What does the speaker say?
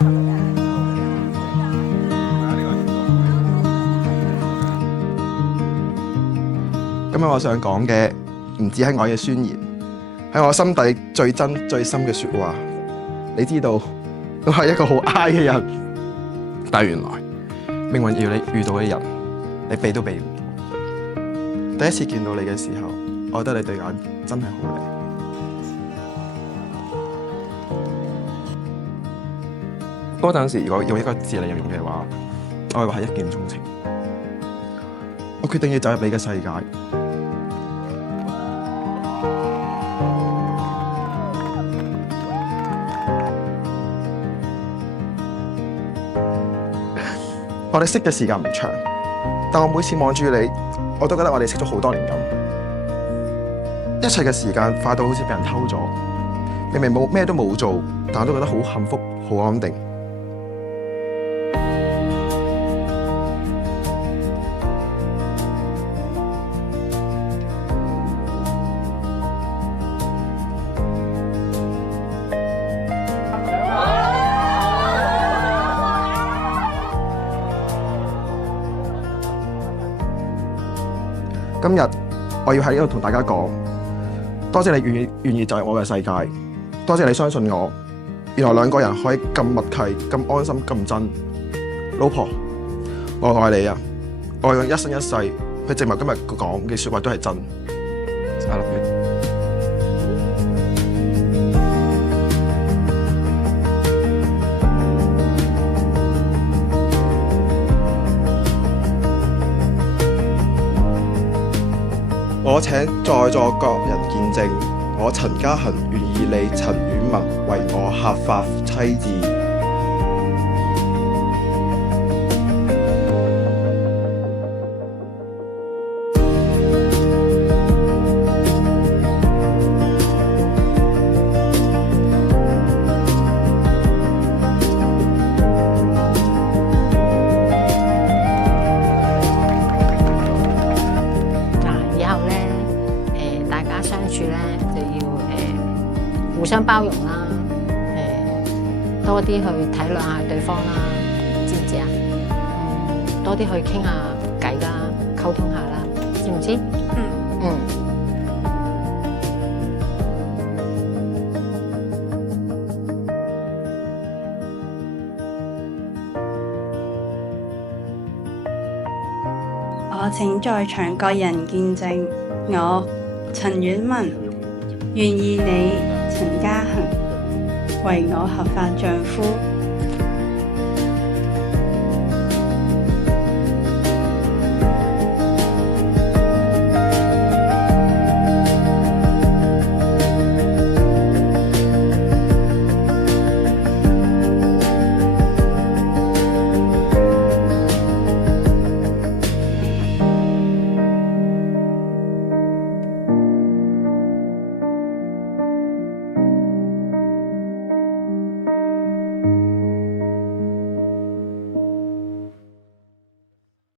今日我想講嘅唔止係愛嘅宣言，係我心底最真最深嘅說話。你知道，我係一個好 I 嘅人，但原來命運要你遇到嘅人，你避都避唔到。第一次見到你嘅時候，我覺得你對眼真係好靚。嗰陣時，如果用一個字嚟形容嘅話，我會話係一見鍾情。我決定要走入你嘅世界。我哋識嘅時間唔長，但我每次望住你，我都覺得我哋識咗好多年咁。一切嘅時間快到好似俾人偷咗，明明冇咩都冇做，但我都覺得好幸福、好安定。今日我要喺呢度同大家講，多謝你願意走入我嘅世界，多謝你相信我，原來兩個人可以咁默契、咁安心、咁真。老婆，我愛你啊！我用一生一世去證明今日講嘅說話都係真。I love you。我請在座各人見證，我陳嘉恒願意你陳婉文為我合法妻子。相處咧就要互相包容啦，多啲去體諒下對方啦，知唔知啊？多啲去傾下偈啦，溝通下啦，知唔知？我請在場各人見證，我陳婉文願意你陳嘉恒為我合法丈夫。